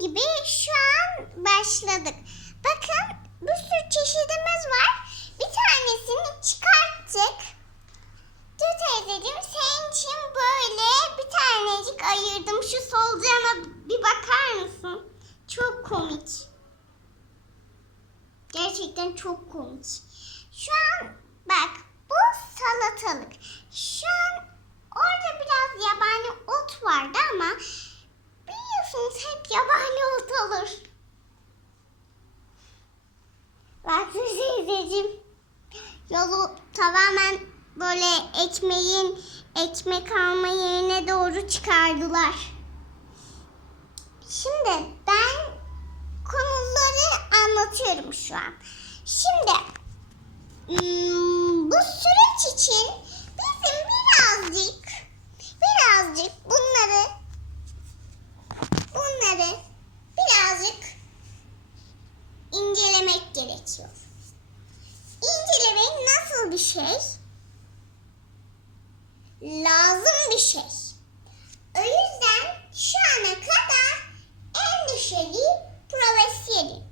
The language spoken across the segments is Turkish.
gibi şu an başladık. Bakın bir sürü çeşidimiz var. Bir tanesini çıkarttık. Dur teyzeciğim senin için böyle bir tanecik ayırdım. Şu solucana bir bakar mısın? Çok komik. Gerçekten çok komik. Şu an bak bu salatalık. Şu an orada biraz yabani ot vardı ama biliyorsunuz hep yabani ot olur. Bak teyzeciğim. Yolu tamamen böyle ekmeğin ekmek alma yerine doğru çıkardılar. Şimdi ben konuları anlatıyorum şu an. Şimdi hmm, bu süreç için bizim birazcık birazcık bunları bunları birazcık gerekiyor. İncelemek nasıl bir şey? Lazım bir şey. O yüzden şu ana kadar en neşeli profesyonelim.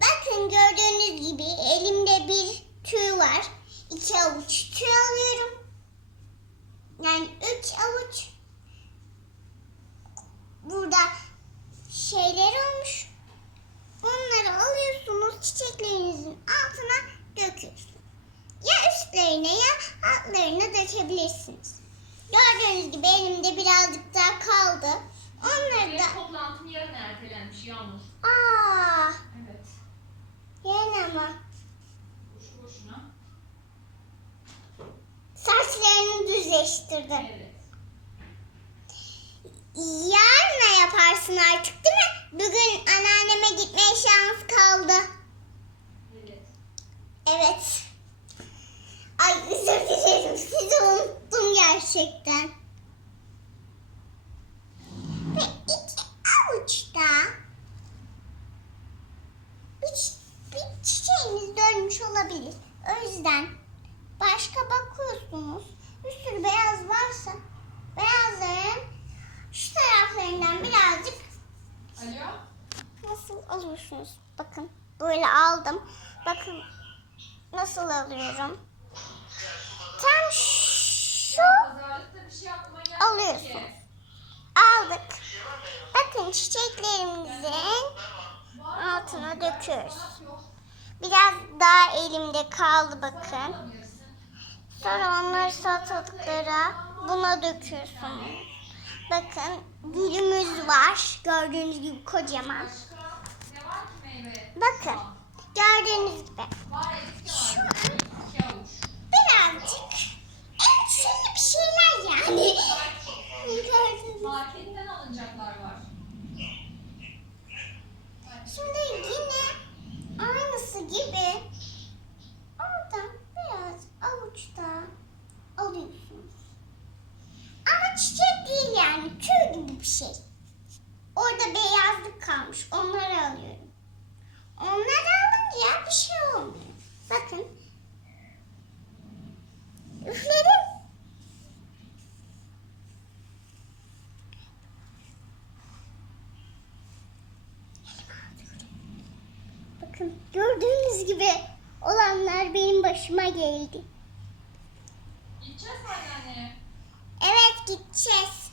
Bakın gördüğünüz gibi elimde bir tüy var. İki avuç tüy alıyorum. Yani üç avuç. Altlarına dökebilirsiniz. Gördüğünüz gibi elimde birazcık daha kaldı. Onları Benim da... toplantım yarın ertelenmiş Yağmur. Aa, Evet. yani ama Boşu boşuna. saçlarını düzleştirdim. Evet. Yarın ne yaparsın artık değil mi? Bugün anneanneme gitmeye şans kaldı. Evet. Evet. Gerçekten. Ve iki avuç da bir, bir çiçeğimiz dönmüş olabilir. O yüzden başka bakıyorsunuz. Bir sürü beyaz varsa beyazların şu taraflarından birazcık Alo. Nasıl alıyorsunuz? Bakın böyle aldım. Bakın nasıl alıyorum. Tam şu Pazarlıkta bir şey aklıma geldi Alıyorsun. aldık. Bakın çiçeklerimizin altına döküyoruz. Biraz daha elimde kaldı bakın. Sonra onları salatalıklara buna döküyorsunuz. Bakın gülümüz var. Gördüğünüz gibi kocaman. Bakın gördüğünüz gibi. Var eski var. İki avuç. birazcık endişeli bir şeyler yani. Gördünüz. Marketten alınacaklar var. Şimdi yine aynısı gibi oradan biraz avuçta alıyorsunuz. Ama çiçek değil yani tüy gibi bir şey. Orada beyazlık kalmış onları alıyorum. Onları alınca bir şey olmuyor. Bakın. Üfledim. Bakın gördüğünüz gibi olanlar benim başıma geldi. Gideceğiz mi anneanne? Evet gideceğiz.